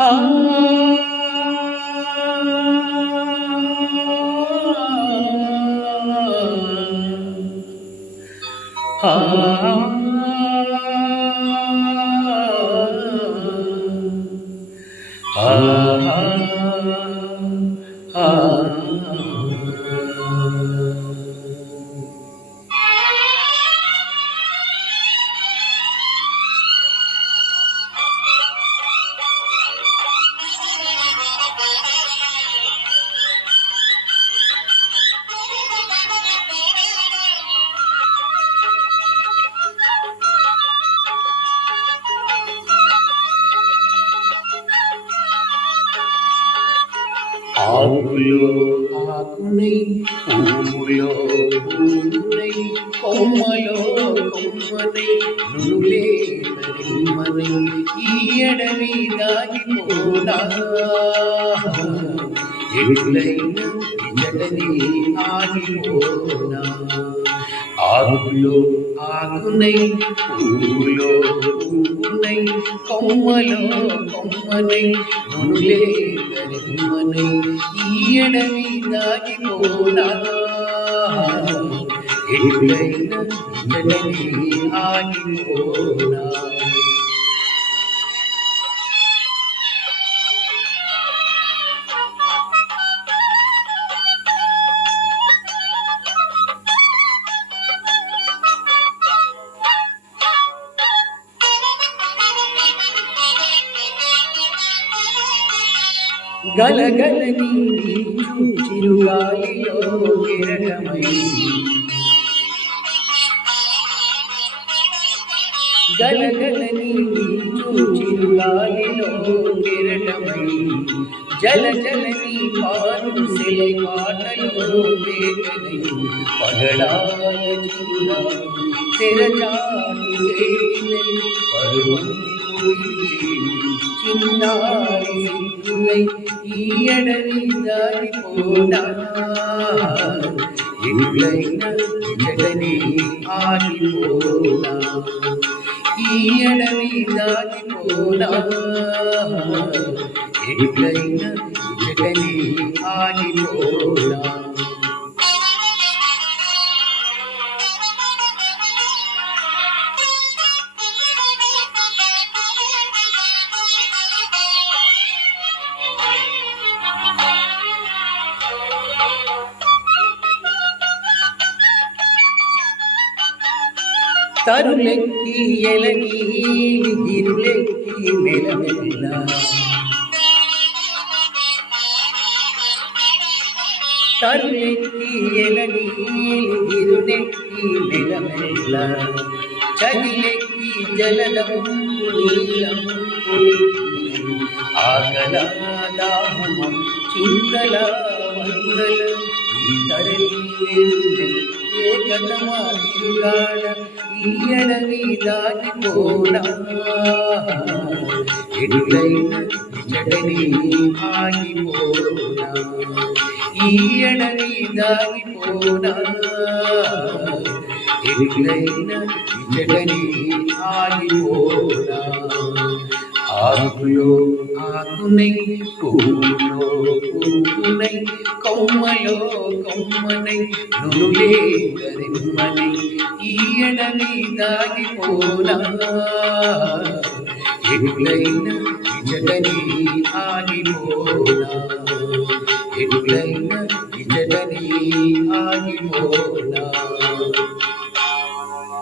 ఆ ఆ ఆకులో ఆకునై పువ్వులో పువ్వునై కొమ్మలో కొమ్మనై నునులే తరిమ్మనై ఈ ఎడవి దాగిపోనా ఎట్లైనా జడని ఆగిపోనా ఆకులో ఆకునై పువ్వులో పువ్వునై కొమ్మలో కొమ్మనై నునులే తరిమ్మనై ఈ ఎడవి దాగిపోనా ఎట్లైనా జడని ఆగిపోనా గలగలని చిరుగాలిలో కిరణమై గలగలని చిరుగాలిలో కిరణమై జల జలని పారుసెలై పాటలో వేగనై పగడాల చూడ తెరచాటు చేతినై పరువం చిన్నారి సిద్ధులై ఈ ఎడవి దారిపోనా ఎట్లైనా జడని ఆగిపోనా ఈ ఎడవి దారిపోనా ఎట్లైనా జడని ఆగిపోనా తరులెక్కి ఎలగి గిరులెక్కి మెలమెల్ల తరులెక్కి ఎలగి గిరులెక్కి మెలమెల్ల చదిలెక్కి జలదం నీలం ఆకల దాహమం చింతల వందల ఈ తరలి వెళ్ళి ఏకదమా తిరుగాడ ఈ ఎడవి దాటిపోనా ఎట్లైనా జడని ఆగిపోనా ఈ ఎడవి దాగిపోనా ఎట్లైనా జడని ఆగిపోనా ఆకులో ఆకునై పువ్వులో పువ్వునై కొమ్మలో కొమ్మనై నునులే తరిమ్మనై ఈ ఎడవి దాగిపోనా ఎట్లైనా జడని ఆగిపోనా ఎట్లైనా జడని ఆగిపోనా